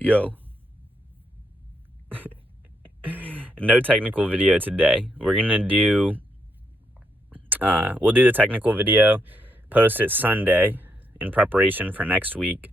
Yo. No technical video today. We're going to do, we'll do the technical video, post it Sunday in preparation for next week.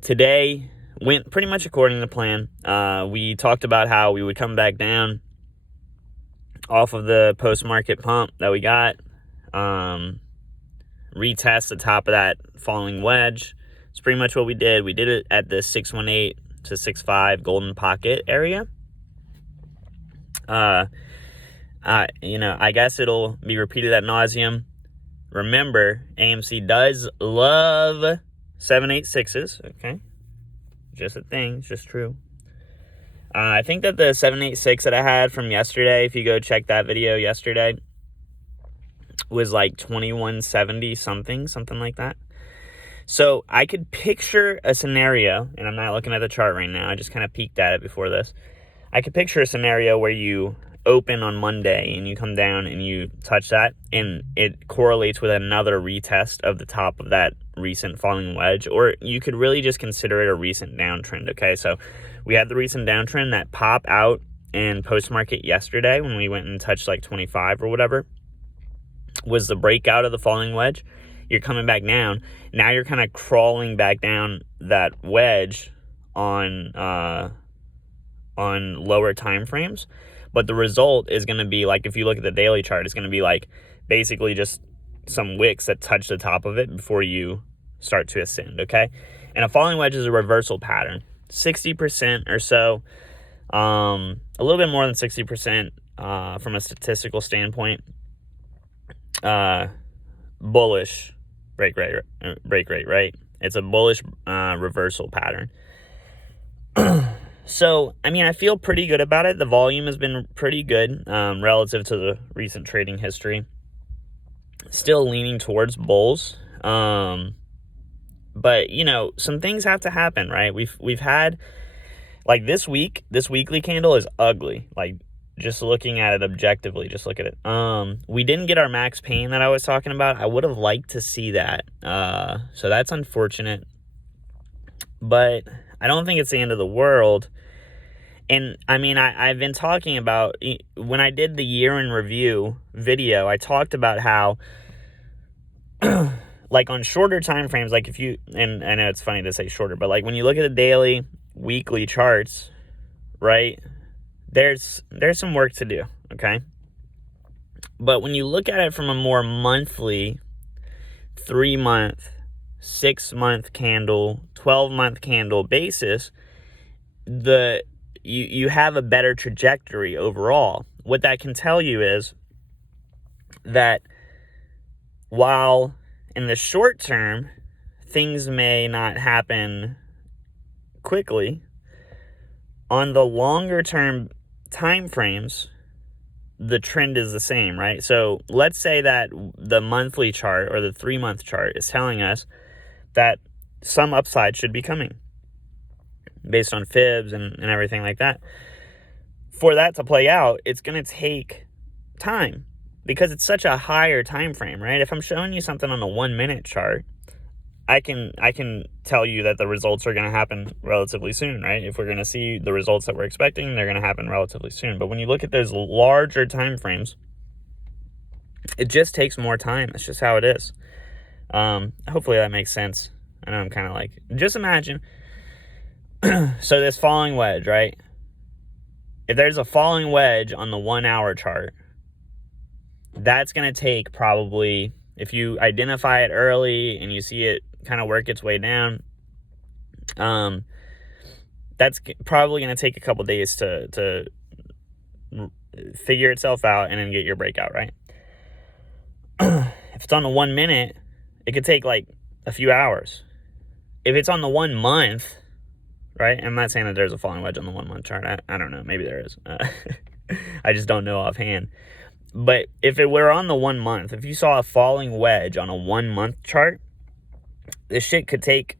Today went pretty much according to plan. We talked about how we would come back down off of the post-market pump that we got, retest the top of that falling wedge. It's pretty much what we did. We did it at the 618 to 6.5 golden pocket area. I guess it'll be repeated ad nauseum. Remember, AMC does love 786s. Okay, just a thing. It's just true. I think that the 786 that I had from yesterday, if you go check that video yesterday, was like 2170 something like that. So I could picture a scenario, and I'm not looking at the chart right now, I just kind of peeked at it before this. I could picture a scenario where you open on Monday and you come down and you touch that and it correlates with another retest of the top of that recent falling wedge, or you could really just consider it a recent downtrend. Okay, so we had the recent downtrend that pop out and post-market yesterday when we went and touched like 25 or whatever was the breakout of the falling wedge. You're coming back down. Now you're kind of crawling back down that wedge on lower time frames. But the result is going to be like, if you look at the daily chart, it's going to be like basically just some wicks that touch the top of it before you start to ascend, okay? And a falling wedge is a reversal pattern. 60% or so, a little bit more than 60% from a statistical standpoint, bullish break rate, right? It's a bullish reversal pattern. So, I mean, I feel pretty good about it. The volume has been pretty good relative to the recent trading history. Still leaning towards bulls. But, you know, some things have to happen, right? We've had, like this weekly candle is ugly. Like, just looking at it objectively, just look at it. We didn't get our max pain that I was talking about. I would have liked to see that. So that's unfortunate. But I don't think it's the end of the world. And I mean, I've been talking about, when I did the year in review video, I talked about how, like on shorter time frames, like if you, and I know it's funny to say shorter, but like when you look at the daily, weekly charts, right, there's some work to do, okay? But when you look at it from a more monthly, 3-month, 6-month candle, 12-month candle basis, you have a better trajectory overall. What that can tell you is that while in the short term things may not happen quickly, on the longer term time frames the trend is the same, right? So let's say that the monthly chart or the 3-month chart is telling us that some upside should be coming based on fibs and everything like that. For that to play out, it's going to take time because it's such a higher time frame, right? If I'm showing you something on the 1-minute chart, I can tell you that the results are going to happen relatively soon, right? If we're going to see the results that we're expecting, they're going to happen relatively soon. But when you look at those larger time frames, it just takes more time. It's just how it is. Hopefully that makes sense. I know I'm kind of like, just imagine. So this falling wedge, right? If there's a falling wedge on the 1-hour chart, that's going to take probably, if you identify it early and you see it kind of work its way down, that's probably going to take a couple days to figure itself out and then get your breakout, right? If it's on the 1 minute, it could take like a few hours. If it's on the 1 month, right? I'm not saying that there's a falling wedge on the 1 month chart. I don't know. Maybe there is. I just don't know offhand. But if it were on the 1 month, if you saw a falling wedge on a 1 month chart, this shit could take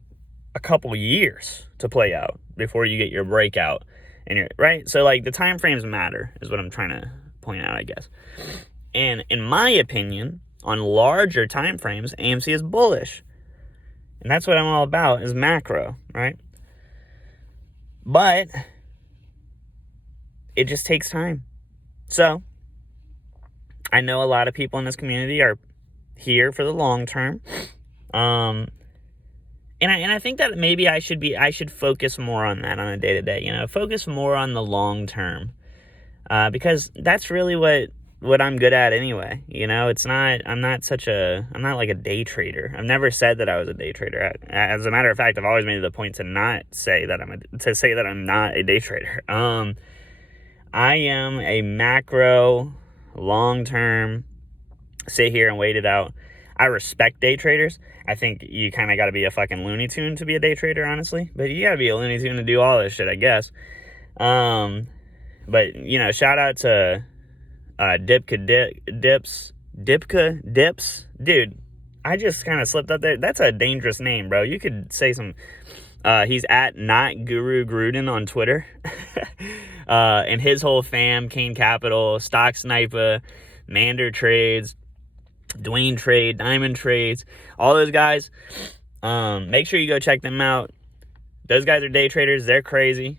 a couple years to play out before you get your breakout. And you're right. So like the time frames matter is what I'm trying to point out, I guess. And in my opinion, on larger time frames, AMC is bullish. And that's what I'm all about, is macro, right? But it just takes time. So I know a lot of people in this community are here for the long term. And I think that maybe I should focus more on that on a day-to-day, focus more on the long term. Because that's really what I'm good at anyway. I'm not like a day trader. I've never said that I was a day trader. As a matter of fact, I've always made it a point to say that I'm not a day trader. I am a macro, long-term, sit here and wait it out. I respect day traders. I think you kind of got to be a fucking Looney Tune to be a day trader, honestly. But you got to be a Looney Tune to do all this shit, I guess. But, shout out to Dipka Dips. Dude, I just kind of slipped up there. That's a dangerous name, bro. You could say some... he's at Not Guru Gruden on Twitter. And his whole fam, Kane Capital, Stock Sniper, Mander Trades, Dwayne Trade, Diamond Trades, all those guys. Make sure you go check them out. Those guys are day traders. They're crazy.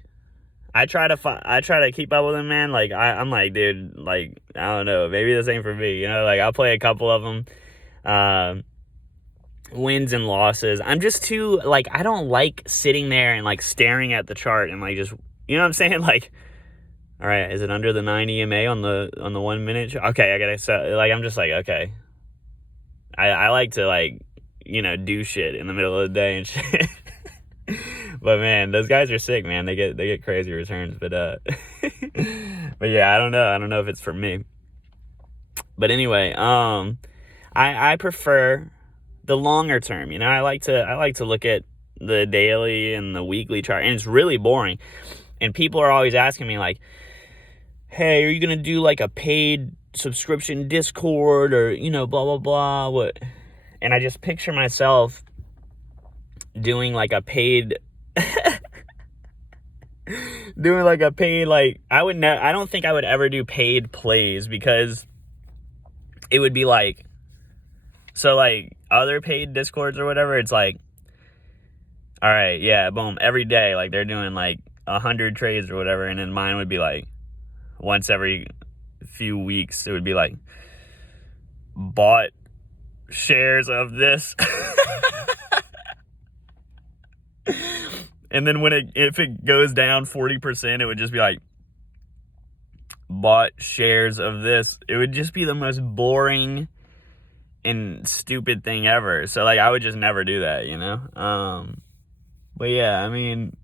I try to keep up with them, man. Like, I'm like, dude, like, I don't know. Maybe this ain't for me. Like, I'll play a couple of them. Wins and losses. I'm just too, like, I don't like sitting there and, like, staring at the chart and, like, just, you know what I'm saying? Like, all right, is it under the 9 EMA on the 1 minute? Okay, I gotta, so, like, I'm just like, okay. I like to, like, do shit in the middle of the day and shit. But man, those guys are sick, man. They get crazy returns, but but yeah, I don't know if it's for me. But anyway, I prefer the longer term. I like to look at the daily and the weekly chart, and it's really boring. And people are always asking me, like, hey, are you gonna do like a paid subscription Discord, or blah blah blah, what? And I just picture myself doing like a paid I don't think I would ever do paid plays, because it would be like, so like other paid Discords or whatever, it's like, all right, yeah, boom, every day, like they're doing like 100 trades or whatever, and then mine would be like once every few weeks, it would be like, bought shares of this. And then if it goes down 40%, it would just be like, bought shares of this. It would just be the most boring and stupid thing ever. So like, I would just never do that, but yeah, I mean,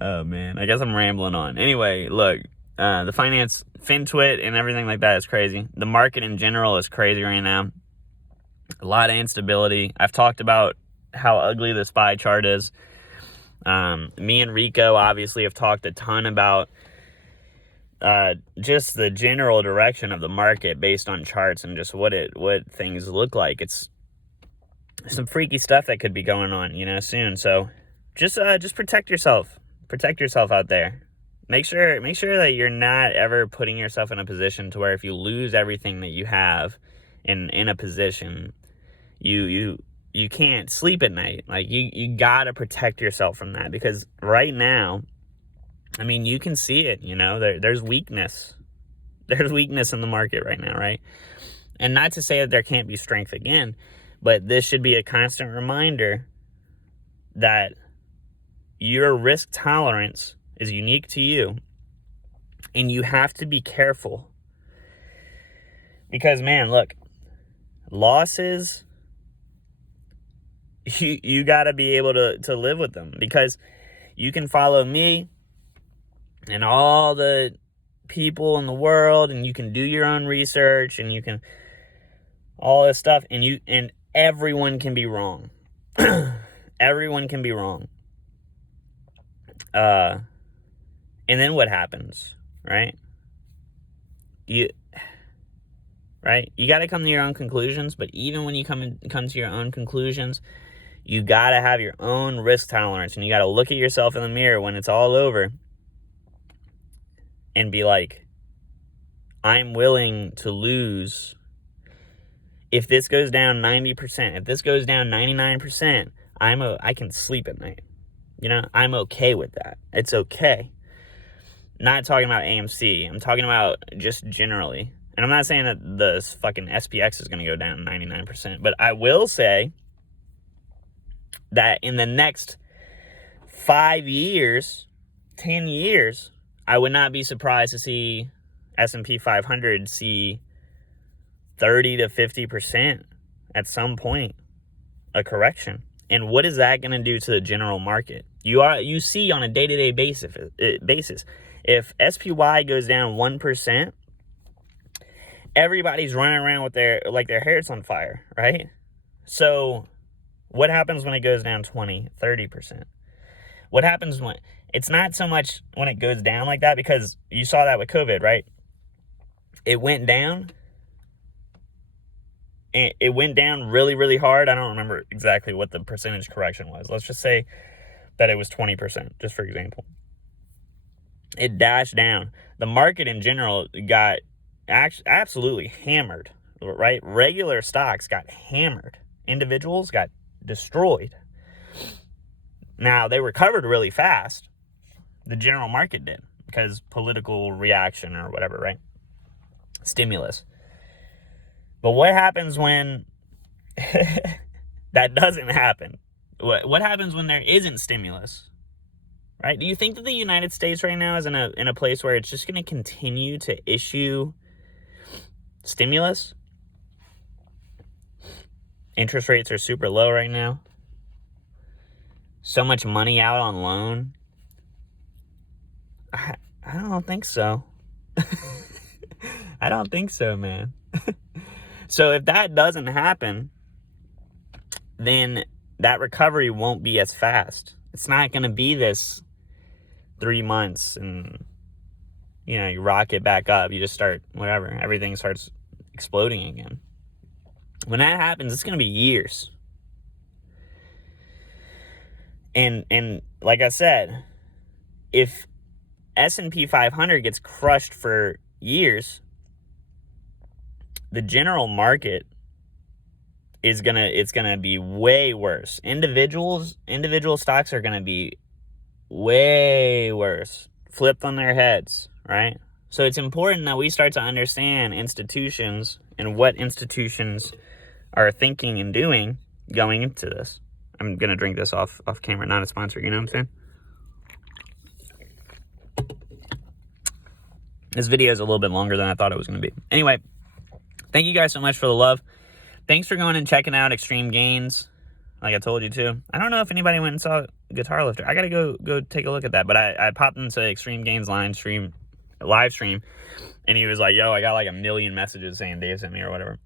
oh man, I guess I'm rambling on. Anyway, look, the FinTwit and everything like that is crazy. The market in general is crazy right now. A lot of instability. I've talked about how ugly the SPY chart is. Me and Rico obviously have talked a ton about just the general direction of the market based on charts and just what things look like. It's some freaky stuff that could be going on, soon. So just protect yourself. Protect yourself out there. Make sure that you're not ever putting yourself in a position to where if you lose everything that you have in a position, you can't sleep at night. Like, you gotta protect yourself from that, because right now, I mean, you can see it, there's weakness. There's weakness in the market right now, right? And not to say that there can't be strength again, but this should be a constant reminder that your risk tolerance is unique to you, and you have to be careful. Because, man, look, losses, you got to be able to live with them, because you can follow me and all the people in the world, and you can do your own research, and you can all this stuff, and everyone can be wrong. Everyone can be wrong. And then what happens, right? You got to come to your own conclusions, but even when you come to your own conclusions, you got to have your own risk tolerance, and you got to look at yourself in the mirror when it's all over and be like, I'm willing to lose If this goes down 90%, if this goes down 99%, I can sleep at night. You know, I'm okay with that. It's okay. Not talking about AMC. I'm talking about just generally. And I'm not saying that the fucking SPX is going to go down 99%. But I will say that in the next 5 years, 10 years, I would not be surprised to see S&P 500 see 30 to 50% at some point, a correction. And what is that going to do to the general market? You see on a day-to-day basis, if SPY goes down 1%, everybody's running around with their hair's on fire, right? So what happens when it goes down 20, 30%? What happens when it's not so much when it goes down like that, because you saw that with COVID, right? It went down. It went down really, really hard. I don't remember exactly what the percentage correction was. Let's just say that it was 20%, just for example. It dashed down. The market in general got absolutely hammered, right? Regular stocks got hammered. Individuals got destroyed. Now, they recovered really fast. The general market did, because political reaction or whatever, right? Stimulus. But what happens when that doesn't happen? What happens when there isn't stimulus? Right? Do you think that the United States right now is in a place where it's just going to continue to issue stimulus? Interest rates are super low right now. So much money out on loan. I don't think so. I don't think so, man. So if that doesn't happen, then that recovery won't be as fast. It's not going to be this 3 months and, you know, you rock it back up. You just start, whatever, everything starts exploding again. When that happens, it's going to be years. And like I said, if S&P 500 gets crushed for years, the general market it's gonna be way worse. Individual stocks are gonna be way worse, flipped on their heads, right? So it's important that we start to understand institutions and what institutions are thinking and doing going into this. I'm gonna drink this off camera, not a sponsor, you know what I'm saying? This video is a little bit longer than I thought it was gonna be. Anyway, thank you guys so much for the love. Thanks for going and checking out Extreme Gains, like I told you to. I don't know if anybody went and saw Guitar Lifter. I gotta go take a look at that. But I popped into Extreme Gains live stream, and he was like, "Yo, I got like 1 million messages saying Dave sent me," or whatever.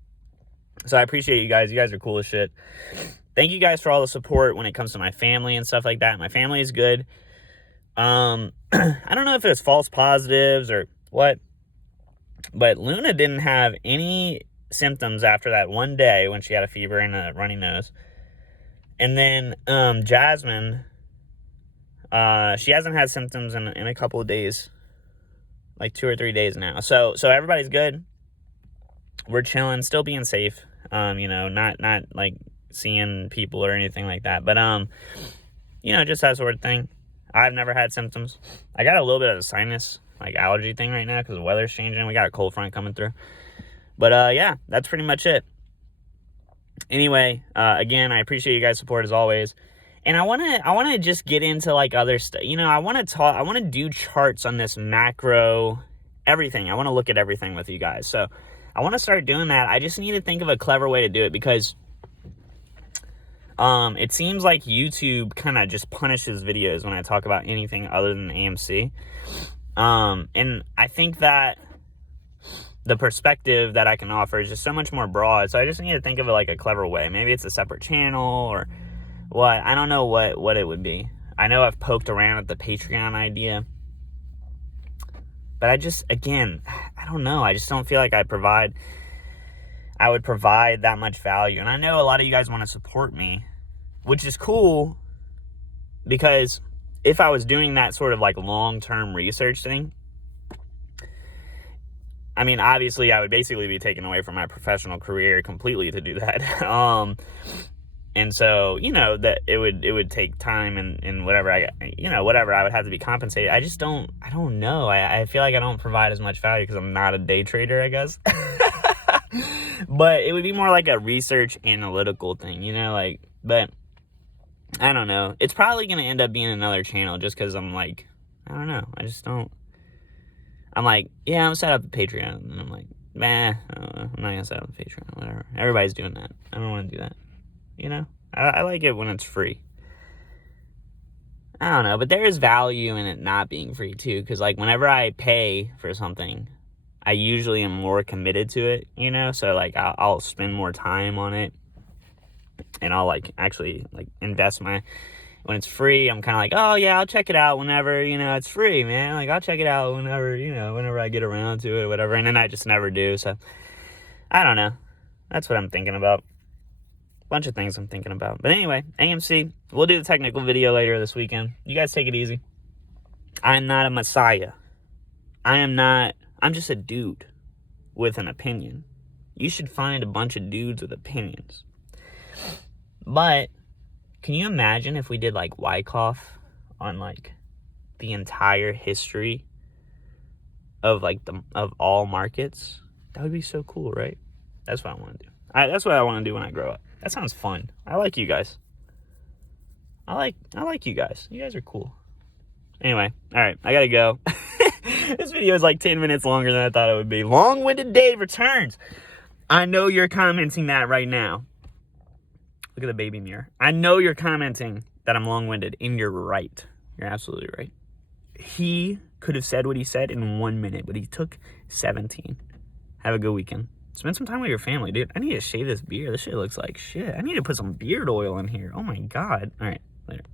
So I appreciate you guys. You guys are cool as shit. Thank you guys for all the support when it comes to my family and stuff like that. My family is good. I don't know if it was false positives or what, but Luna didn't have any symptoms after that one day when she had a fever and a runny nose. And then Jasmine, she hasn't had symptoms in a couple of days, like 2 or 3 days now. So everybody's good. We're chilling, still being safe. You know, not like seeing people or anything like that. But you know, just that sort of thing. I've never had symptoms. I got a little bit of a sinus, like allergy thing right now because the weather's changing. We got a cold front coming through. But yeah, that's pretty much it. Anyway, again, I appreciate you guys' support as always. And I wanna just get into like other stuff. You know, I wanna do charts on this macro everything. I wanna look at everything with you guys. So I wanna start doing that. I just need to think of a clever way to do it because it seems like YouTube kind of just punishes videos when I talk about anything other than AMC. And I think that the perspective that I can offer is just so much more broad. So I just need to think of it like a clever way. Maybe it's a separate channel or what. I don't know what it would be. I know I've poked around at the Patreon idea. But I just, again, I don't know. I just don't feel like I would provide that much value. And I know a lot of you guys want to support me, which is cool because if I was doing that sort of like long-term research thing, I mean, obviously, I would basically be taken away from my professional career completely to do that. And so, that it would take time and whatever whatever I would have to be compensated. I don't know. I feel like I don't provide as much value because I'm not a day trader, I guess. But it would be more like a research analytical thing, but I don't know. It's probably going to end up being another channel just because I'm like, I don't know. I just don't. I'm like, yeah, I'm set up a Patreon. And I'm like, nah, I'm not going to set up a Patreon, whatever. Everybody's doing that. I don't want to do that. I like it when it's free. I don't know, but there is value in it not being free too, because like whenever I pay for something, I usually am more committed to it, so like I'll spend more time on it, and I'll like actually like invest when it's free. I'm kind of like, oh yeah, I'll check it out whenever, it's free, man. Like I'll check it out whenever I get around to it or whatever, and then I just never do. So I don't know. That's what I'm thinking about. Bunch of things I'm thinking about. But anyway, AMC, we'll do the technical video later this weekend. You guys take it easy. I'm not a messiah. I'm just a dude with an opinion. You should find a bunch of dudes with opinions. But can you imagine if we did like Wyckoff on like the entire history of like of all markets? That would be so cool, right? That's what I want to do. That's what I want to do when I grow up. That sounds fun. I like you guys. I like you guys. You guys are cool. Anyway, all right, I gotta go. This video is like 10 minutes longer than I thought it would be. Long-winded Dave returns. I know you're commenting that right now. Look at the baby mirror. I know you're commenting that I'm long-winded, and you're right. You're absolutely right. He could have said what he said in 1 minute, but he took 17. Have a good weekend. Spend some time with your family, dude. I need to shave this beard. This shit looks like shit. I need to put some beard oil in here. Oh my God. All right, later.